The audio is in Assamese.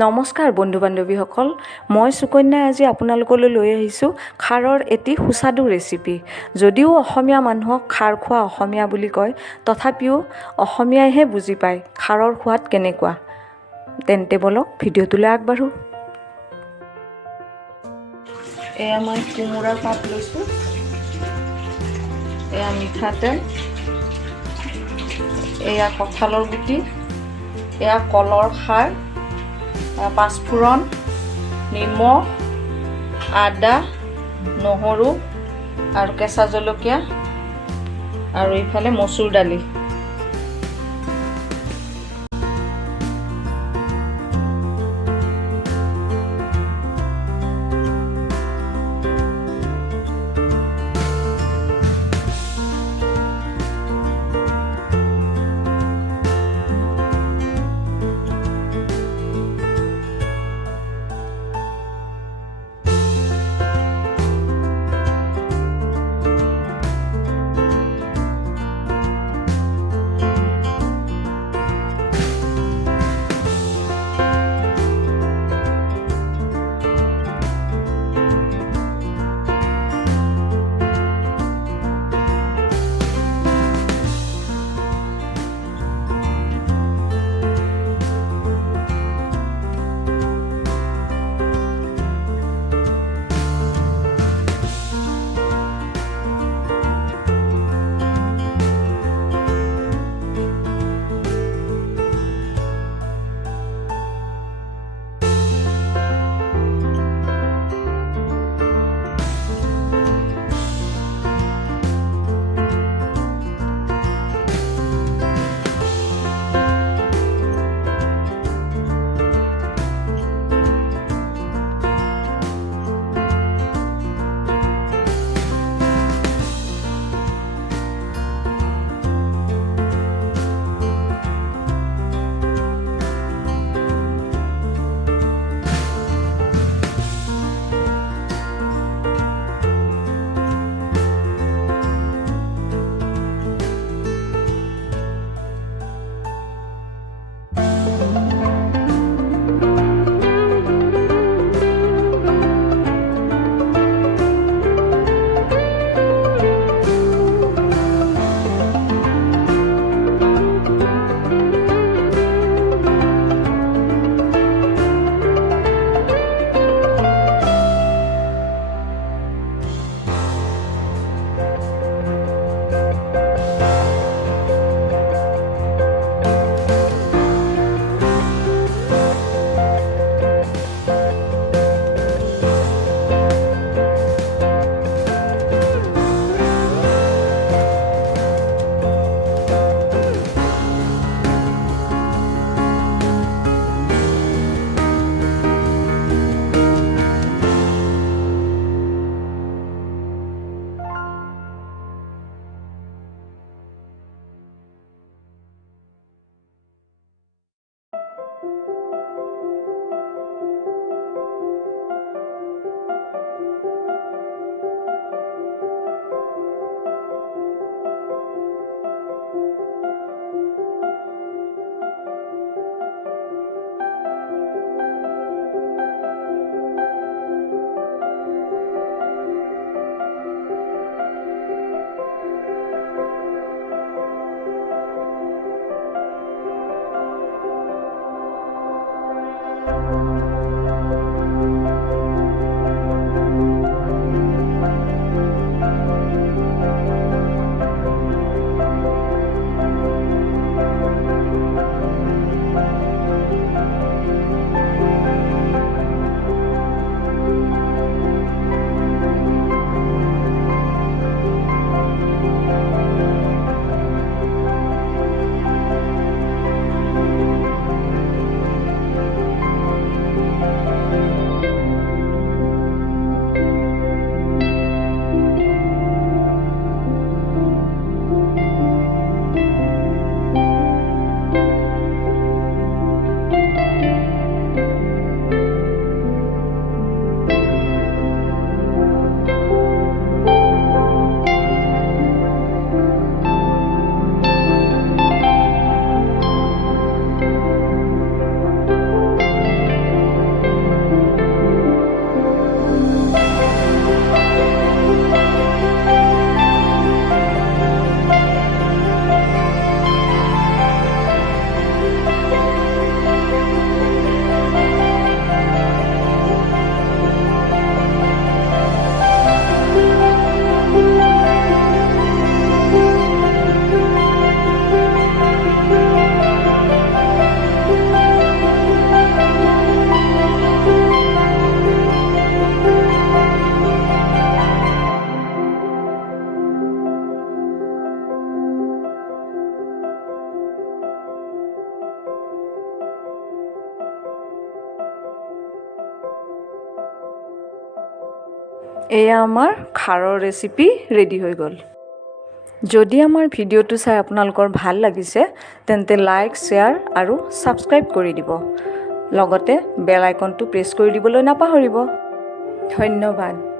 নমস্কাৰ বন্ধু বান্ধৱীসকল, মই সুকন্যাই আজি আপোনালোকলৈ লৈ আহিছোঁ খাৰৰ এটি সুস্বাদু ৰেচিপি। যদিও অসমীয়া মানুহক খাৰ খোৱা অসমীয়া বুলি কয়, তথাপিও অসমীয়াইহে বুজি পায় খাৰৰ সোৱাদ কেনেকুৱা। তেন্তে বলক ভিডিঅ'টোলৈ আগবাঢ়োঁ। এয়া মই কোমোৰাৰ পাত লৈছোঁ, এয়া মিঠাতেল, এয়া কঁঠালৰ গুটি, এয়া কলৰ খাৰ, পাঁচফোৰণ, নিমখ, আদা, নহৰু আৰু কেঁচা জলকীয়া আৰু ইফালে মচুৰ দালি। এয়া আমাৰ খাৰৰ ৰেচিপি ৰেডি হৈ গ'ল। যদি আমাৰ ভিডিঅ'টো চাই আপোনালোকৰ ভাল লাগিছে তেন্তে লাইক, শ্বেয়াৰ আৰু ছাবস্ক্ৰাইব কৰি দিব। লগতে বেল আইকনটো প্ৰেছ কৰি দিবলৈ নাপাহৰিব। ধন্যবাদ।